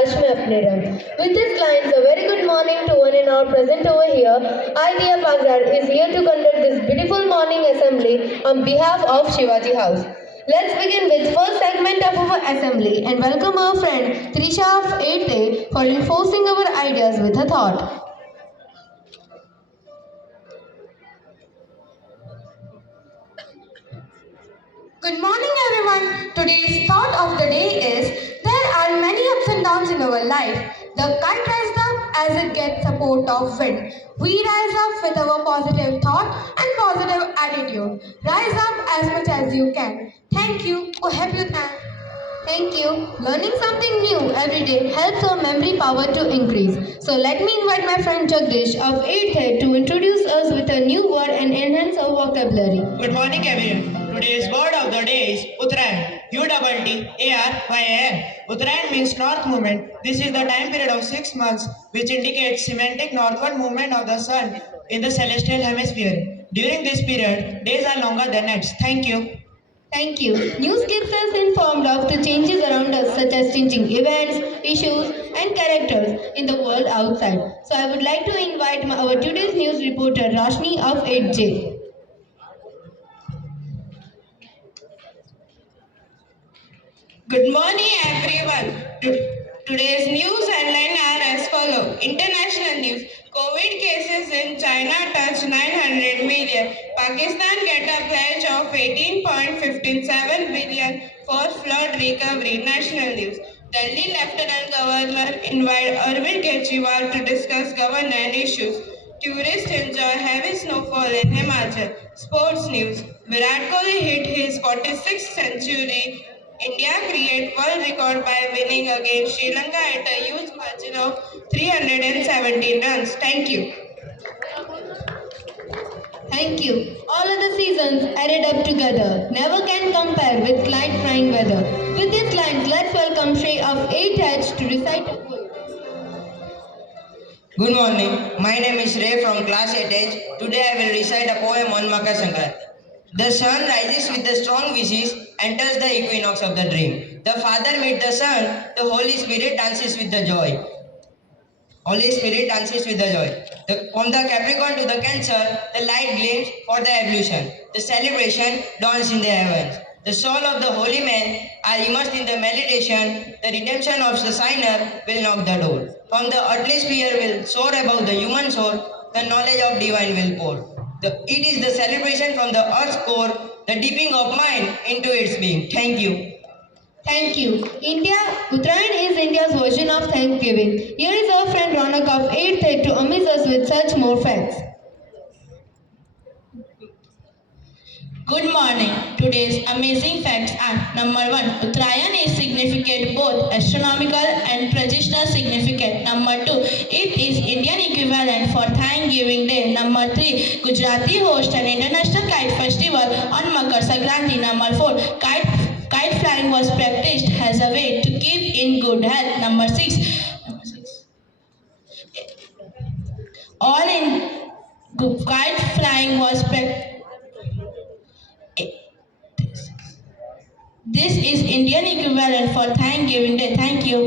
लाश में अपने रंग. With these lines, a very good morning to one and all present over here. I, Diya Pagrar, is here to conduct this beautiful morning assembly on behalf of Shivaji House. Let's begin with first segment of our assembly and welcome our friend Trisha of 8th A for enforcing our ideas with a thought. Good morning, everyone. Today's thought of the day is there are many ups and downs in our life. The kite rises up as it gets support of wind. We rise up with our positive thought and positive attitude. Rise up as much as you can. Thank you. Oh, happy time. Thank you. Learning something new every day helps our memory power to increase. So let me invite my friend Jagdish of 8th Head to introduce us with a new word and enhance our vocabulary. Good morning everyone. Today's word of the day is Uttarayan. UTTARYAN. Uttarayan means north movement. This is the time period of 6 months which indicates semantic northward movement of the sun in the celestial hemisphere. During this period, days are longer than nights. Thank you. Thank you. News keeps us informed of the changes around us, such as changing events, issues, and characters in the world outside. So I would like to invite our today's news reporter Rashni of 8J. Good morning, everyone. Today's news headlines are as follows. International news. COVID cases in China touch 900 million. Pakistan get a pledge of 18.57 billion for flood recovery. National news. Delhi Lieutenant Governor invite Arvind Kejriwal to discuss governance issues. Tourists enjoy heavy snowfall in Himachal. Sports news. Virat Kohli hit his 46th century. India create world record by winning against Sri Lanka at a huge margin of 317 runs. Thank you. Thank you. All of the seasons added up together never can compare with light flying weather. With these lines, let's welcome Shrey of 8th H to recite a poem. Good morning. My name is Ray from class 8H. Today I will recite a poem on Makar Sankranti. The sun rises with the strong wishes, enters the equinox of the dream. The Father meets the Son, the Holy Spirit dances with the joy. Holy Spirit dances with the joy. From the Capricorn to the Cancer, the light gleams for the evolution. The celebration dawns in the heavens. The soul of the holy man are immersed in the meditation. The redemption of the sinner will knock the door. From the earthly sphere will soar above the human soul. The knowledge of divine will pour. It is the celebration from the earth's core, the deeping of mind into its being. Thank you. Thank you. Uttarayan is India's version of Thanksgiving. Here is our friend Ronak of 8th Head to amaze us with such more facts. Good morning. Today's amazing facts are number 1. Uttarayan is significant both astronomical and traditional significant. Number 2. It is Indian equivalent for Thanksgiving Day. Number 3. Gujarati host an international kite festival on Makar Sankranti. Number 4. Kite flying was practiced as a way to keep in good health. Number 6. All in kite flying was practiced. This is Indian equivalent for Thanksgiving Day. Thank you.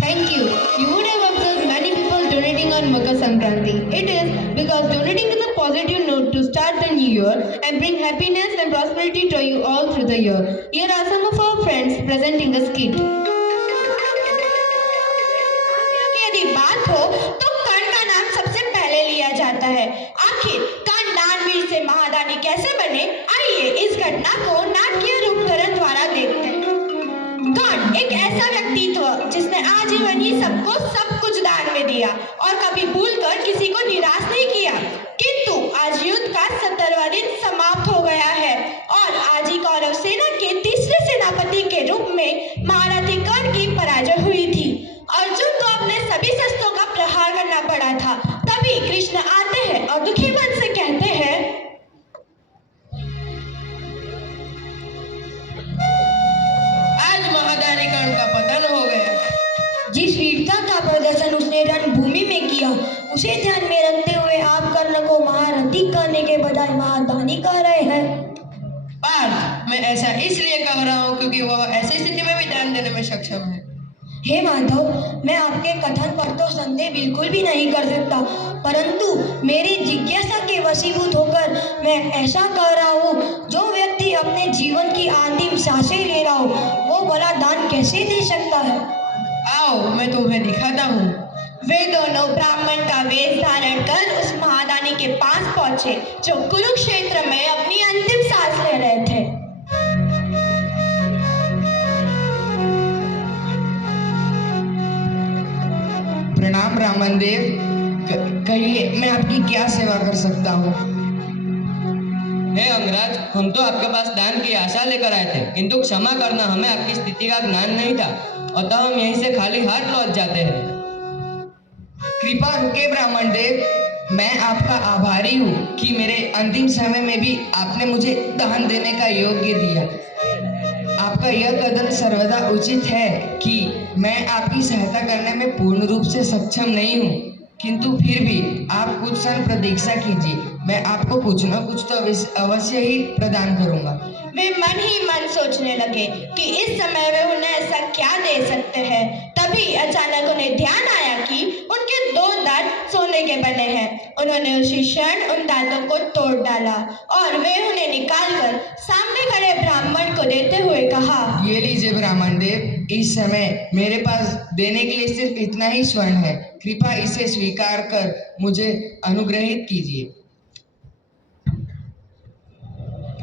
Thank you. You would have observed many people donating on Makar Sankranti. It is because donating is a positive note to start the new year and bring happiness and prosperity to you all through the year. Here are some of our friends presenting a skit. यदि बात हो तो कर्ण का नाम सबसे पहले लिया जाता है। आखिर कर्ण दानवीर से महादानी कैसे बने? आइए इस घटना को नाटकीय रूपांतरण द्वारा देखते हैं। कर्ण एक ऐसा व्यक्तित्व जिसने आजीवन ही सबको सब कुछ दान में दिया और कभी भूलकर किसी को निराश नहीं किया। किंतु आज युद्ध का 70वां दिन समाप्त हो गया है और आज ही कौरव सेना के तीसरे सेनापति के रूप में महारथी कर्ण की पराजय हुई थी। अर्जुन को अपने सभी शस्त्रों का प्रहार करना पड़ा था। तभी कृष्ण आते हैं और दुखी मन से कहते हैं, आज महादानी कर्ण का पतन हो गया। जिस वीरता का प्रदर्शन उसने रणभूमि में किया उसे ध्यान में रखते हुए आप कर्ण को महारथी कहने के बजाय महादानी कह रहे हैं। पार्थ, मैं ऐसा इसलिए कह रहा हूँ क्योंकि वह ऐसी स्थिति में भी ध्यान देने में सक्षम है। हे माधव, मैं आपके कथन पर तो संदेह बिल्कुल भी नहीं कर सकता, परंतु मेरी जिज्ञासा के वशीभूत होकर मैं ऐसा कह रहा हूँ, जो व्यक्ति अपने जीवन की अंतिम सांसें ले रहा हो, वो भला दान कैसे दे सकता है? आओ मैं तुम्हें दिखाता हूँ। वे दोनों ब्राह्मण का वेश धारण कर उस महादानी के पास पहुंचे, जो कुरुक्षेत्र में अपनी अंतिम सांस ले रहे थे। प्रणाम ब्राह्मण देव, कहिए मैं आपकी क्या सेवा कर सकता हूँ? हे अंगराज, हम तो आपके पास दान की आशा लेकर आए थे, किंतु क्षमा करना, हमें आपकी स्थिति का ज्ञान नहीं था, अतः हम यहीं से खाली हाथ लौट जाते हैं। कृपा रुके ब्राह्मण देव, मैं आपका आभारी हूँ कि मेरे अंतिम समय में भी आपने मुझे दान देने का योग्य दिया। आपका यह कदम सर्वदा उचित है कि मैं आपकी सहायता करने में पूर्ण रूप से सक्षम नहीं हूँ, किंतु फिर भी आप कुछ क्षण प्रतीक्षा कीजिए, मैं आपको कुछ न कुछ तो अवश्य ही प्रदान करूँगा। वे मन ही मन सोचने लगे कि इस समय वे उन्हें ऐसा क्या दे सकते हैं। तभी अचानक उन्हें ध्यान आया कि उनके 2 दांत सोने के बने हैं। उन्होंने उसी क्षण उन दांतों को तोड़ डाला और वे उन्हें निकालकर सामने खड़े ब्राह्मण को देते हुए कहा, ये लीजिए ब्राह्मण देव, इस समय मेरे पास देने के लिए सिर्फ इतना ही स्वर्ण है, कृपया इसे स्वीकार कर मुझे अनुग्रहित कीजिए।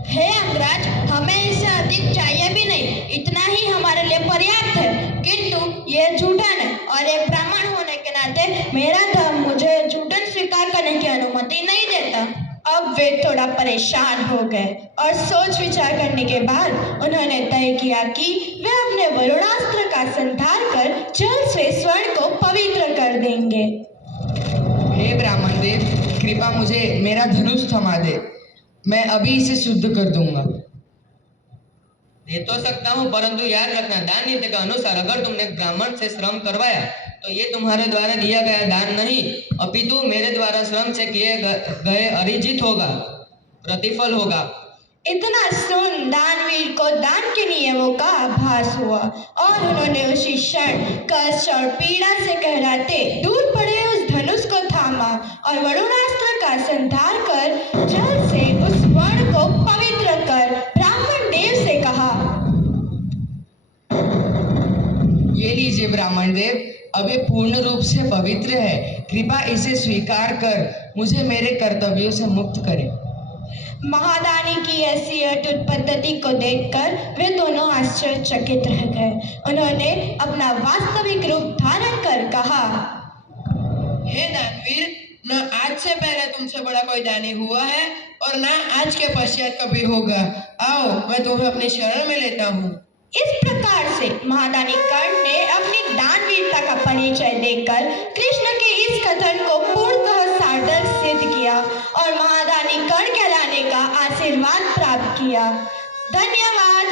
हे अंगराज, हमें इससे अधिक चाहिए भी नहीं, इतना ही हमारे लिए पर्याप्त है। किंतु यह झूठन है और एक ब्राह्मण होने के नाते मेरा धर्म मुझे झूठन स्वीकार करने की अनुमति नहीं देता। अब वे थोड़ा परेशान हो गए और सोच विचार करने के बाद उन्होंने तय किया कि वे अपने वरुणास्त्र का संधार कर जल से स्वर्ण को पवित्र कर देंगे। हे ब्राह्मण देव, कृपया मुझे मेरा धनुष थमा दे, मैं अभी इसे शुद्ध कर दूंगा। दे तो सकता हूँ, परंतु याद रखना, दान नीति के अनुसार अगर तुमने ब्राह्मण से श्रम करवाया तो ये तुम्हारे द्वारा दिया गया दान नहीं, अपितु मेरे द्वारा श्रम से किए गए अर्जित होगा, प्रतिफल होगा। इतना सुन दानवीर को दान के नियमों का आभास हुआ और उन्होंने उसी क्षण कष्ट और पीड़ा से कहराते दूर पड़े उस धनुष को थामा और वरुणास्त्र का संधार कर जल से उस वर्ण को पवित्र कर ब्राह्मण देव से कहा, ये लीजिए ब्राह्मण देव, अब ये पूर्ण रूप से पवित्र है, कृपया इसे स्वीकार कर मुझे मेरे कर्तव्यों से मुक्त करें। महादानी की ऐसी अटूट पद्धति को देखकर वे दोनों आश्चर्यचकित रह गए। उन्होंने अपना वास्तविक रूप धारण कर कहा, हे दानवीर, न आज से पहले तुमसे बड़ा कोई दानी हुआ है और न आज के पश्चात कभी होगा। आओ मैं तुम्हें अपनी शरण में लेता हूँ। इस प्रकार से महादानी कर्ण ने अपनी दानवीरता का परिचय देकर कृष्ण के इस कथन को पूर्णतः सार्थक सिद्ध किया और महादानी कर्ण कहलाने का आशीर्वाद प्राप्त किया। धन्यवाद।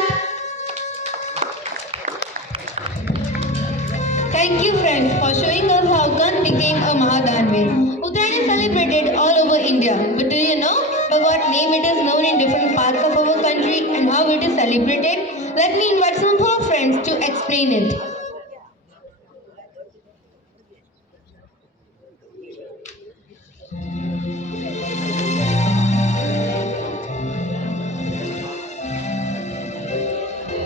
Thank you friends for showing us how Karna became a Mahadanvir. Uttarayan is celebrated all over India. But do you know by what name it is known in different parts of our country and how it is celebrated? Let me invite some of our friends to explain it.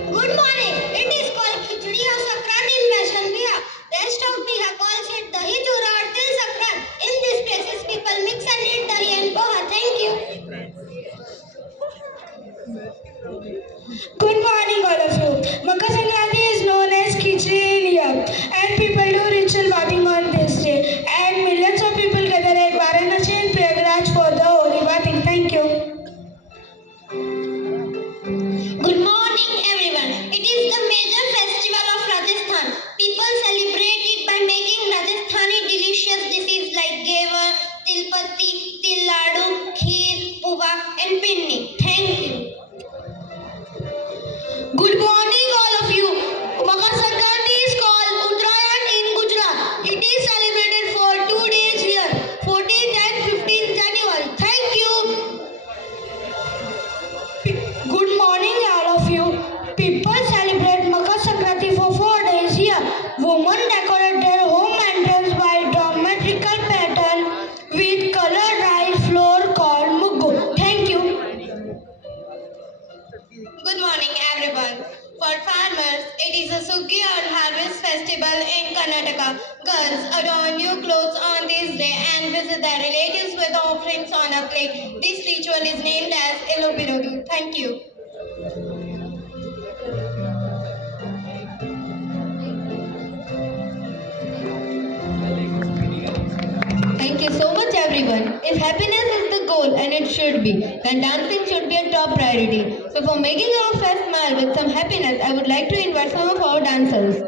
Good morning. It is called Khichdi or Sakran in Western Bihar. Rest of Bihar calls it Dahi Chura or Til Sakran. In these places, people mix and eat dahi and poha. Thank you. Good morning, all of you. Makar Sankranti is known as Khichdi For farmers, it is a Suggi or harvest festival in Karnataka. Girls adorn new clothes on this day and visit their relatives with offerings on a plate. This ritual is named as Elobirodu. Thank you. Thank you so much, everyone. If happiness is the goal, and it should be, then dancing should be a top priority. So, for making our fest smile with some happiness, I would like to invite some of our dancers.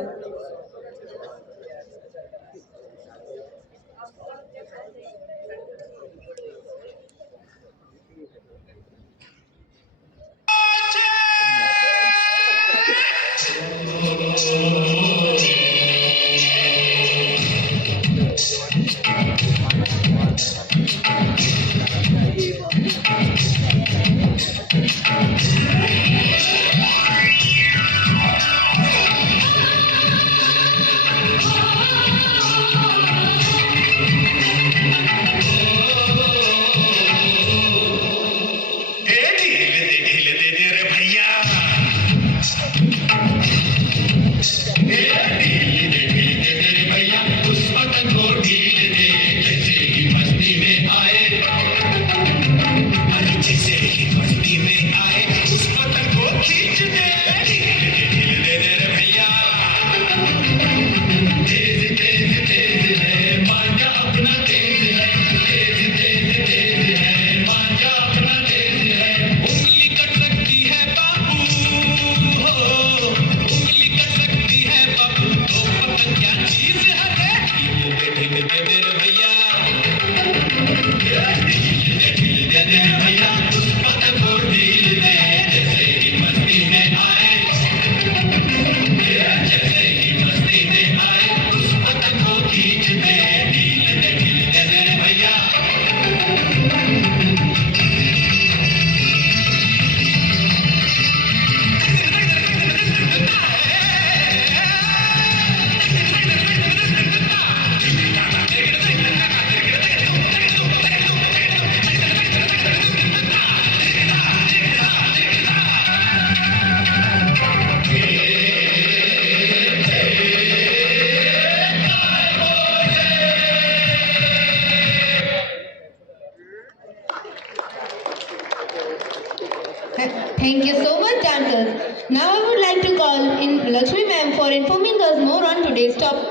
Thank you so much, dancers. Now I would like to call in Lakshmi ma'am for informing us more on today's topic.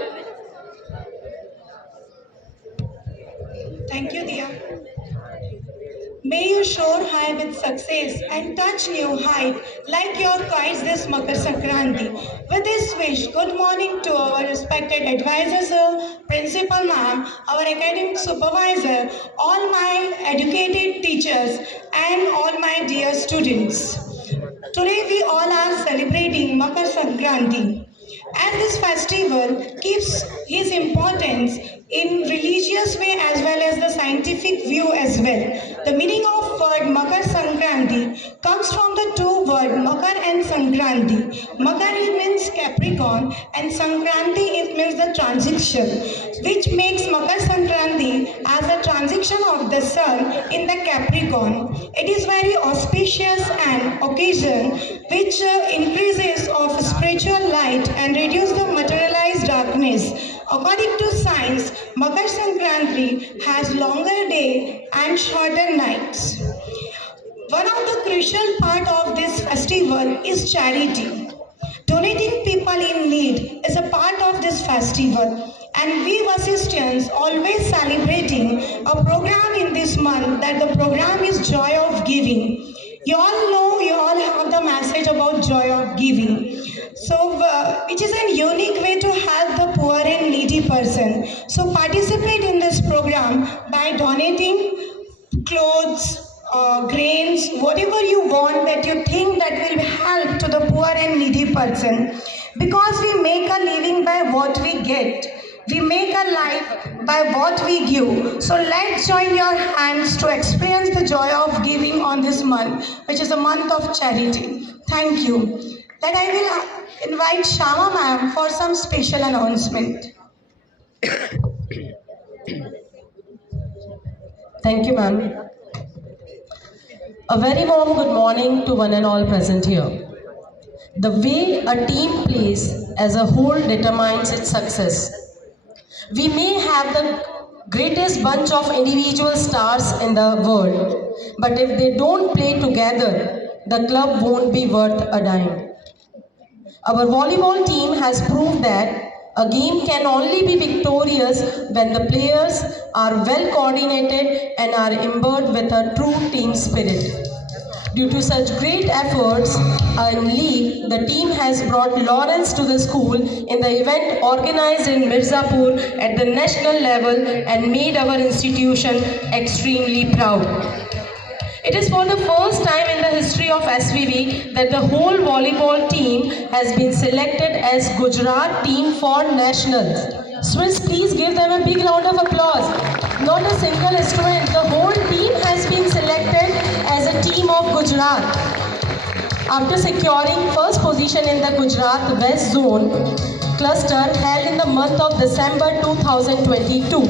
Thank you, Dia. May you soar high with success and touch new height like your kites this Makar Sankranti. With this wish, good morning to our respected advisor, sir, principal ma'am, our academic supervisor, all my educated teachers and all my dear students. Today we all are celebrating Makar Sankranti. As this festival keeps his importance in religious way as well as the scientific view as well. The meaning of word Makar Sankranti comes from the two words Makar and Sankranti. Makar it means Capricorn and Sankranti it means the transition, which makes Makar Sankranti as a transition of the sun in the Capricorn. It is very auspicious and occasion which increases of spiritual light and reduce the materialized darkness. According to science, Makar Sankranti has longer day and shorter nights. One of the crucial part of this festival is charity. Donating people in need is a part of this festival, and we Vasishtans always celebrating a program in this month that the program is Joy of Giving. You all know, you all have the message about joy of giving. So, which is a unique way to help the poor and needy person. So, participate in this program by donating clothes, grains, whatever you want that you think that will help to the poor and needy person. Because we make a living by what we get. We make a life by what we give. So let's join your hands to experience the joy of giving on this month, which is a month of charity. Thank you. Then I will invite Shama ma'am for some special announcement. Thank you, ma'am. A very warm good morning to one and all present here. The way a team plays as a whole determines its success. We may have the greatest bunch of individual stars in the world, but if they don't play together, the club won't be worth a dime. Our volleyball team has proved that a game can only be victorious when the players are well coordinated and are imbued with a true team spirit. Due to such great efforts in league, the team has brought laurels to the school in the event organized in Mirzapur at the national level and made our institution extremely proud. It is for the first time in the history of SVV that the whole volleyball team has been selected as Gujarat team for nationals. Students, please give them a big round of applause. Not a single student, the whole team has been selected as a team of Gujarat. After securing first position in the Gujarat West Zone cluster held in the month of December 2022,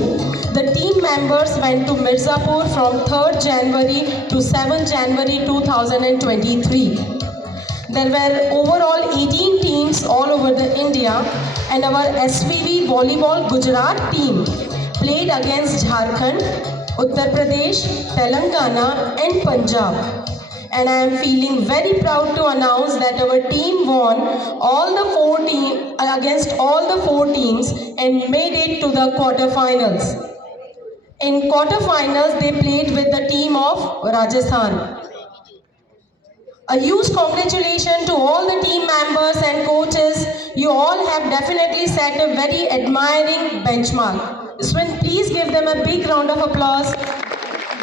the team members went to Mirzapur from 3rd January to 7th January 2023. There were overall 18 teams all over the India, and our SVV Volleyball Gujarat team played against Jharkhand, Uttar Pradesh, Telangana and Punjab. And I am feeling very proud to announce that our team won against all the four teams and made it to the quarterfinals. In quarterfinals, they played with the team of Rajasthan. A huge congratulations to all the team members and coaches. You all have definitely set a very admiring benchmark. Students, please give them a big round of applause.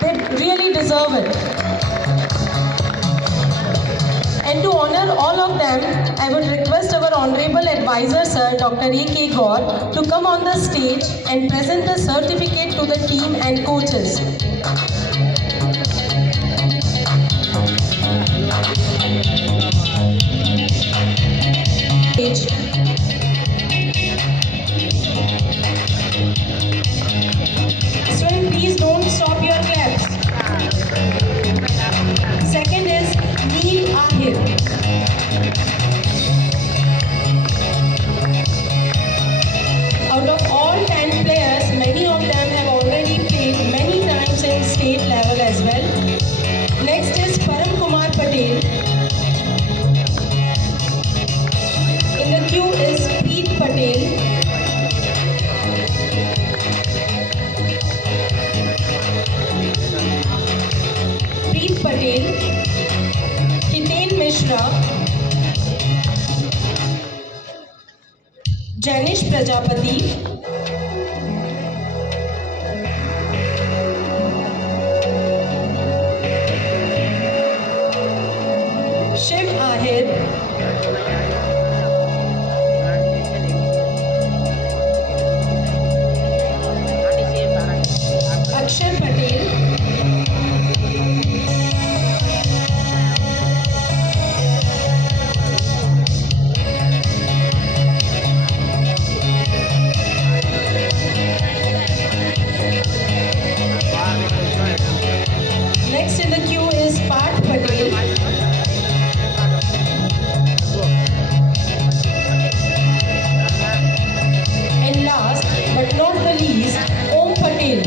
They really deserve it. And to honor all of them, I would request our Honorable Advisor Sir Dr. A.K. Gaur to come on the stage and present the certificate to the team and coaches. Students, please don't stop your claps. Second is Neil Ahir. Out of all 10 players, many of them have already played many times in state level as well. Next is Param Kumar Patel. In the queue is Preet Patel. Preet Patel, Hiten Mishra, Janish Prajapati, Shiv Ahir, Akshar Patel, next in the queue is Parth Patel. And last but not the least, Om Patel.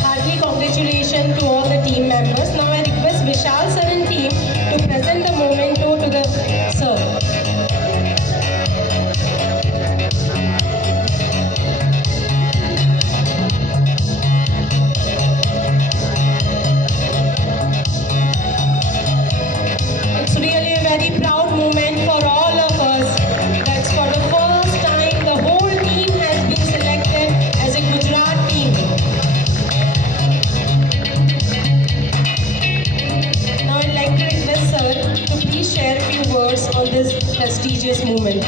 Hearty congratulations to all the team members. Now I request Vishal sir and team to present the memento to the sir. It's really a very proud moment for all of us. That's for the first time the whole team has been selected as a Gujarat team. Now I'd like to request sir to please share a few words on this prestigious moment.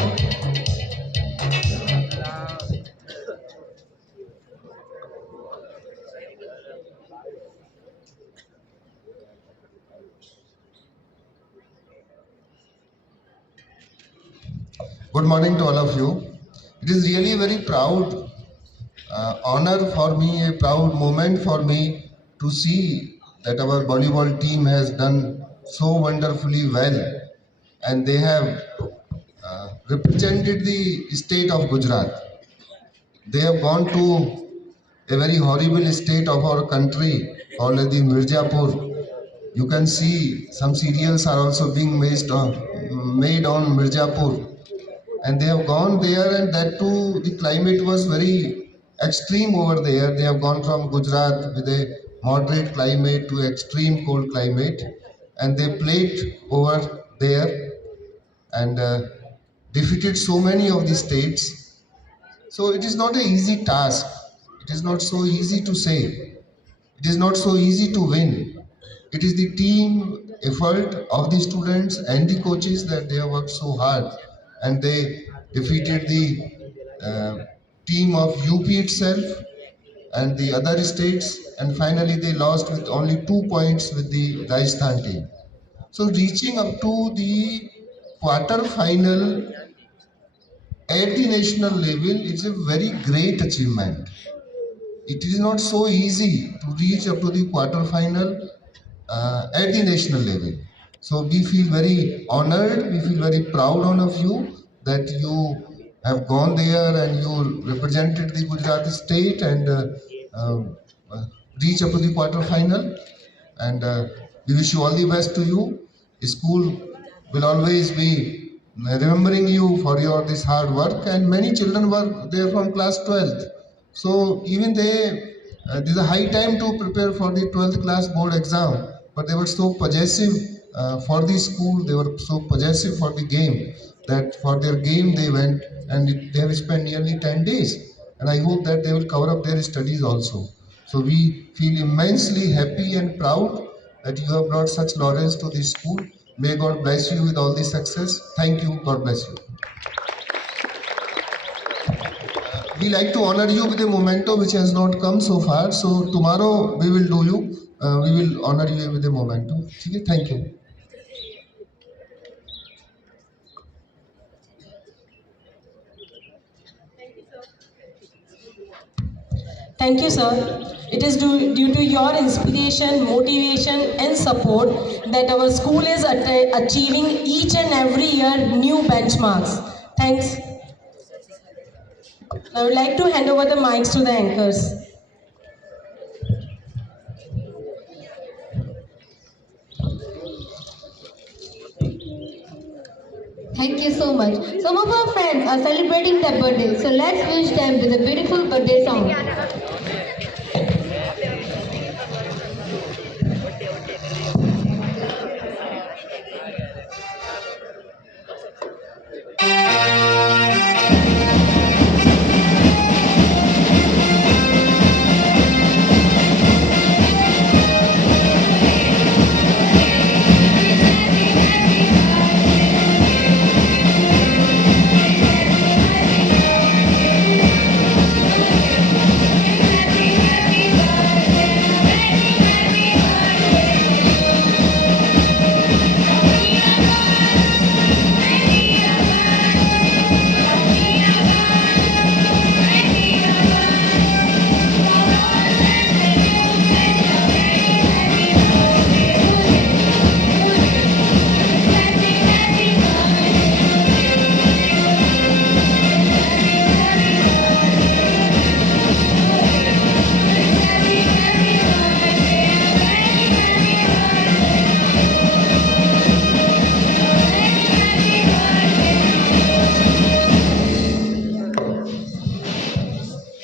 Good morning to all of you. It is really very proud honor for me, a proud moment for me to see that our volleyball team has done so wonderfully well, and they have represented the state of Gujarat. They have gone to a very horrible state of our country called the Mirzapur. You can see some serials are also being made on Mirzapur, and they have gone there, and that too the climate was very extreme over there. They have gone from Gujarat with a moderate climate to extreme cold climate, and they played over there and defeated so many of the states. So it is not an easy task. It is not so easy to say. It is not so easy to win. It is the team effort of the students and the coaches that they have worked so hard, and they defeated the team of UP itself and the other states, and finally they lost with only 2 points with the Rajasthan team. So reaching up to the quarter final at the national level is a very great achievement. It is not so easy to reach up to the quarter final at the national level. So we feel very honored, we feel very proud of you that you have gone there and you represented the Gujarat state and reach up to the quarter final. And we wish you all the best to you. School will always be remembering you for your this hard work, and many children were there from class 12th. So even this is a high time to prepare for the 12th class board exam, but they were so possessive for the school, they were so possessive for the game that for their game they went, and they have spent nearly 10 days. And I hope that they will cover up their studies also. So we feel immensely happy and proud that you have brought such laurels to the school. May God bless you with all the success. Thank you. God bless you. We like to honor you with a memento which has not come so far. So tomorrow we will we will honor you with a memento. Okay, thank you. Thank you, sir. It is due to your inspiration, motivation, and support that our school is achieving each and every year new benchmarks. Thanks. I would like to hand over the mics to the anchors. Thank you so much. Some of our friends are celebrating their birthday, so let's wish them with a beautiful birthday song.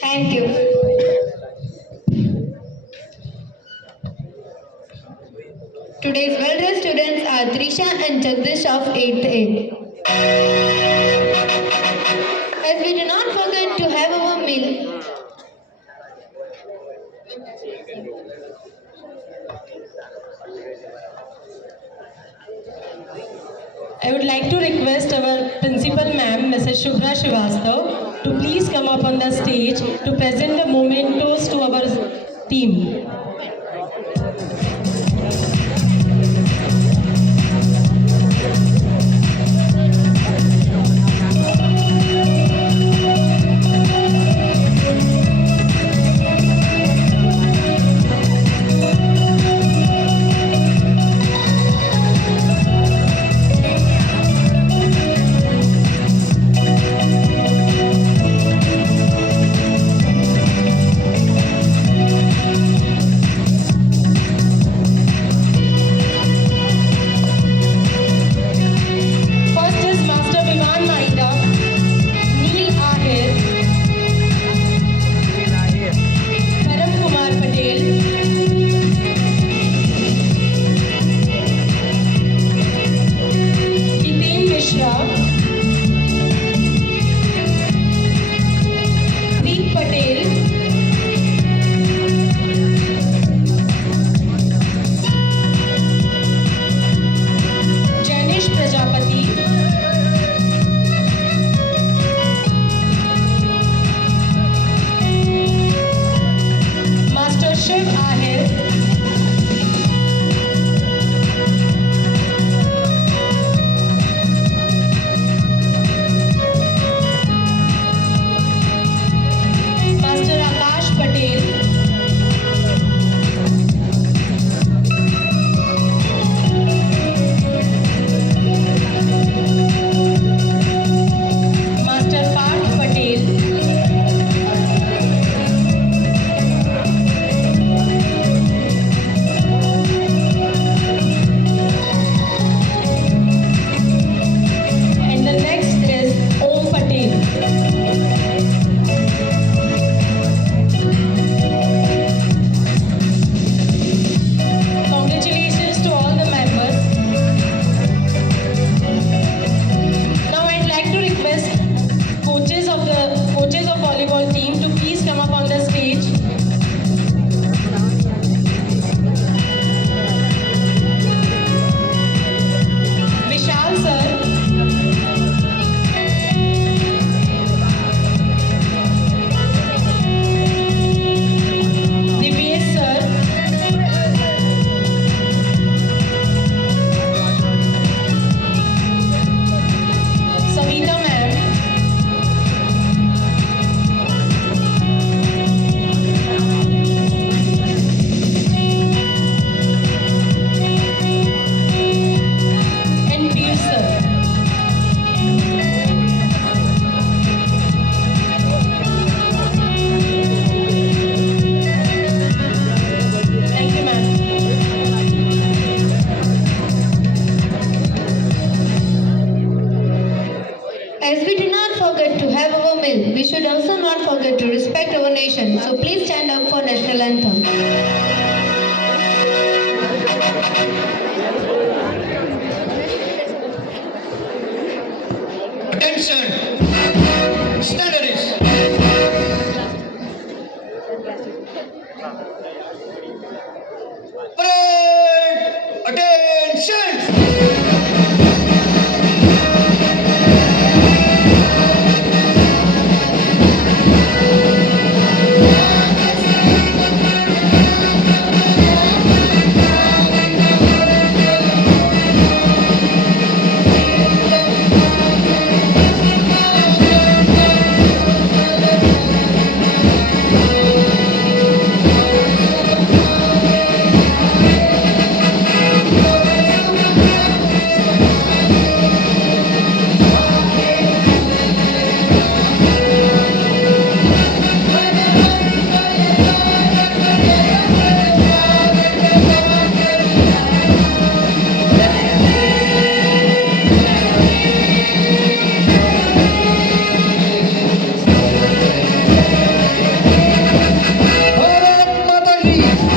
Thank you. Today's well-dressed students are Trisha and Jagdish of 8th A. As we do not forget to have our meal, I would like to request our principal ma'am, Mrs. Shubhra Srivastav, to please come up on the stage to present the mementos to our team. anthem. Attention! Standards! Parade! Attention! Bharat माता की